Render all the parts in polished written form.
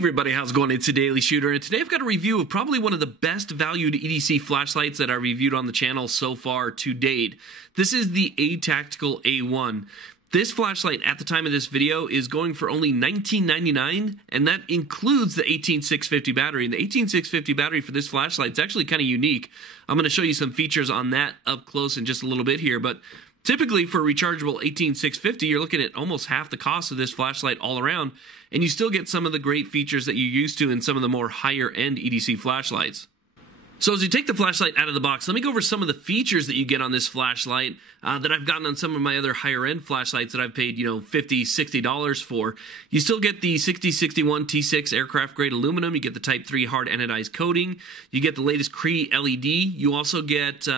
everybody, how's it going? It's a Daily Shooter, and today I've got a review of probably one of the best valued EDC flashlights that I've reviewed on the channel so far to date. This is the ATACTICAL A1. This flashlight at the time of this video is going for only $19.99, and that includes the 18650 battery. And the 18650 battery for this flashlight is actually kind of unique. I'm going to show you some features on that up close in just a little bit here, but typically for a rechargeable 18650, you're looking at almost half the cost of this flashlight all around, and you still get some of the great features that you're used to in some of the more higher-end EDC flashlights. So as you take the flashlight out of the box, let me go over some of the features that you get on this flashlight that I've gotten on some of my other higher-end flashlights that I've paid, $50, $60 for. You still get the 6061 T6 aircraft-grade aluminum. You get the Type 3 hard anodized coating. You get the latest Cree LED. You also get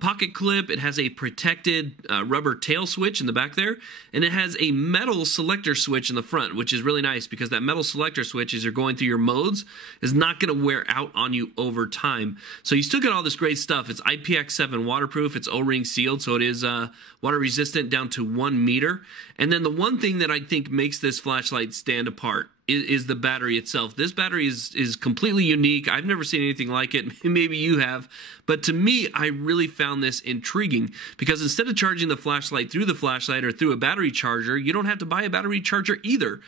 pocket clip. It has a protected rubber tail switch in the back there, and it has a metal selector switch in the front, which is really nice because that metal selector switch, as you're going through your modes, is not going to wear out on you over time. So you still get all this great stuff. It's IPX7 waterproof. It's O-ring sealed, so it is water resistant down to 1 meter. And then the one thing that I think makes this flashlight stand apart is the battery itself. This battery is completely unique. I've never seen anything like it. Maybe you have. But to me, I really found this intriguing because instead of charging the flashlight through the flashlight or through a battery charger, you don't have to buy a battery charger either.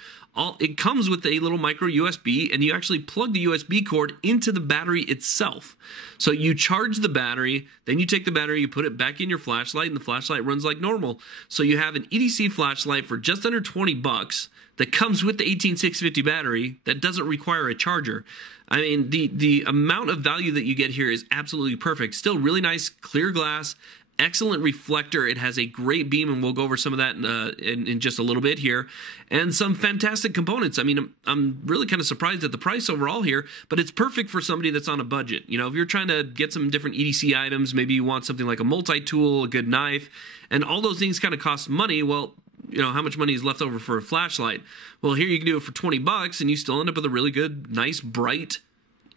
It comes with a little micro USB, and you actually plug the USB cord into the battery itself. So you charge the battery, then you take the battery, you put it back in your flashlight, and the flashlight runs like normal. So you have an EDC flashlight for just under 20 bucks that comes with the 18650 battery that doesn't require a charger. I mean, the amount of value that you get here is absolutely perfect. Still really nice clear glass, excellent reflector. It has a great beam, and we'll go over some of that in just a little bit here. And some fantastic components. I mean, I'm really kind of surprised at the price overall here, but it's perfect for somebody that's on a budget. If you're trying to get some different EDC items, maybe you want something like a multi-tool, a good knife, and all those things kind of cost money. Well, how much money is left over for a flashlight? Well, here you can do it for 20 bucks, and you still end up with a really good, nice, bright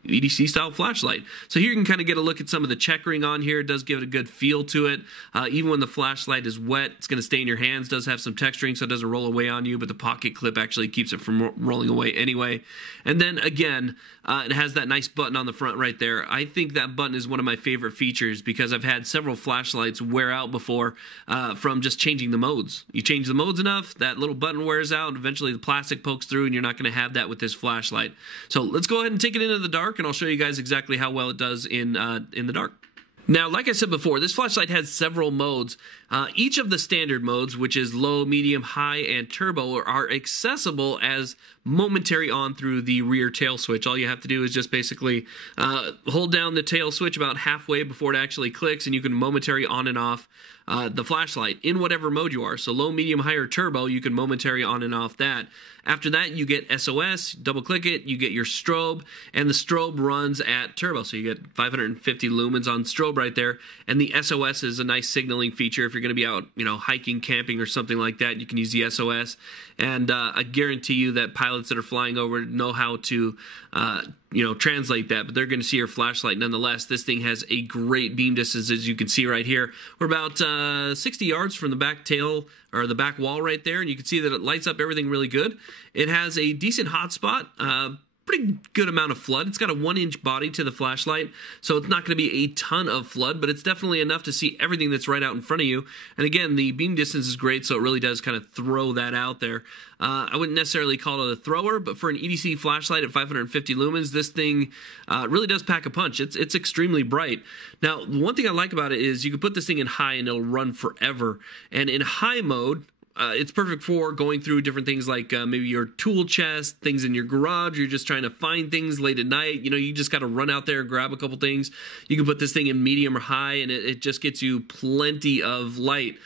EDC style flashlight. So here you can kind of get a look at some of the checkering on here. It does give it a good feel to it. Even when the flashlight is wet, it's going to stay in your hands. It does have some texturing so it doesn't roll away on you, but the pocket clip actually keeps it from rolling away anyway. And then again, it has that nice button on the front right there. I think that button is one of my favorite features because I've had several flashlights wear out before from just changing the modes. You change the modes enough, that little button wears out, and eventually the plastic pokes through, and you're not going to have that with this flashlight. So let's go ahead and take it into the dark, and I'll show you guys exactly how well it does in the dark. Now, like I said before, this flashlight has several modes. Each of the standard modes, which is low, medium, high, and turbo, are accessible as momentary on through the rear tail switch. All you have to do is just basically hold down the tail switch about halfway before it actually clicks, and you can momentary on and off the flashlight in whatever mode you are. So low, medium, high, or turbo, you can momentary on and off that. After that, you get SOS, double click it, you get your strobe, and the strobe runs at turbo. So you get 550 lumens on strobe right there, and the SOS is a nice signaling feature. If you're going to be out, hiking, camping, or something like that, you can use the SOS. And I guarantee you that pilots that are flying over know how to, translate that, but they're going to see your flashlight nonetheless. This thing has a great beam distance, as you can see right here. We're about 60 yards from the back tail, or the back wall right there, and you can see that it lights up everything really good. It has a decent hotspot, pretty good amount of flood. It's got a 1-inch body to the flashlight, so it's not going to be a ton of flood, but it's definitely enough to see everything that's right out in front of you. And again, the beam distance is great, so it really does kind of throw that out there. I wouldn't necessarily call it a thrower, but for an EDC flashlight at 550 lumens, this thing really does pack a punch. It's extremely bright. Now, one thing I like about it is you can put this thing in high and it'll run forever. And in high mode, it's perfect for going through different things like maybe your tool chest, things in your garage. You're just trying to find things late at night. You just got to run out there and grab a couple things. You can put this thing in medium or high, and it just gets you plenty of light.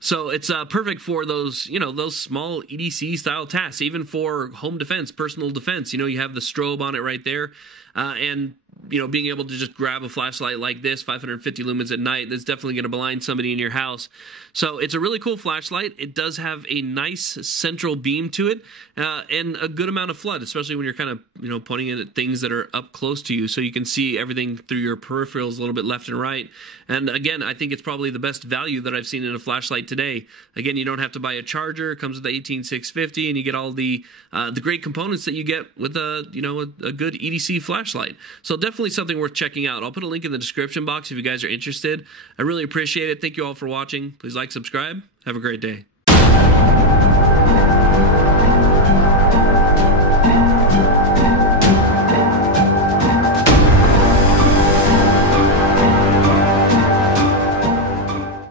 So it's perfect for those, those small EDC style tasks, even for home defense, personal defense. You have the strobe on it right there. And being able to just grab a flashlight like this, 550 lumens at night, that's definitely going to blind somebody in your house. So it's a really cool flashlight. It does have a nice central beam to it and a good amount of flood, especially when you're kind of, pointing it at things that are up close to you, so you can see everything through your peripherals a little bit left and right. And again, I think it's probably the best value that I've seen in a flashlight today. Again, you don't have to buy a charger. It comes with the 18650, and you get all the great components that you get with a good EDC flashlight. So definitely something worth checking out. I'll put a link in the description box if you guys are interested. I really appreciate it. Thank you all for watching. Please like, subscribe. Have a great day.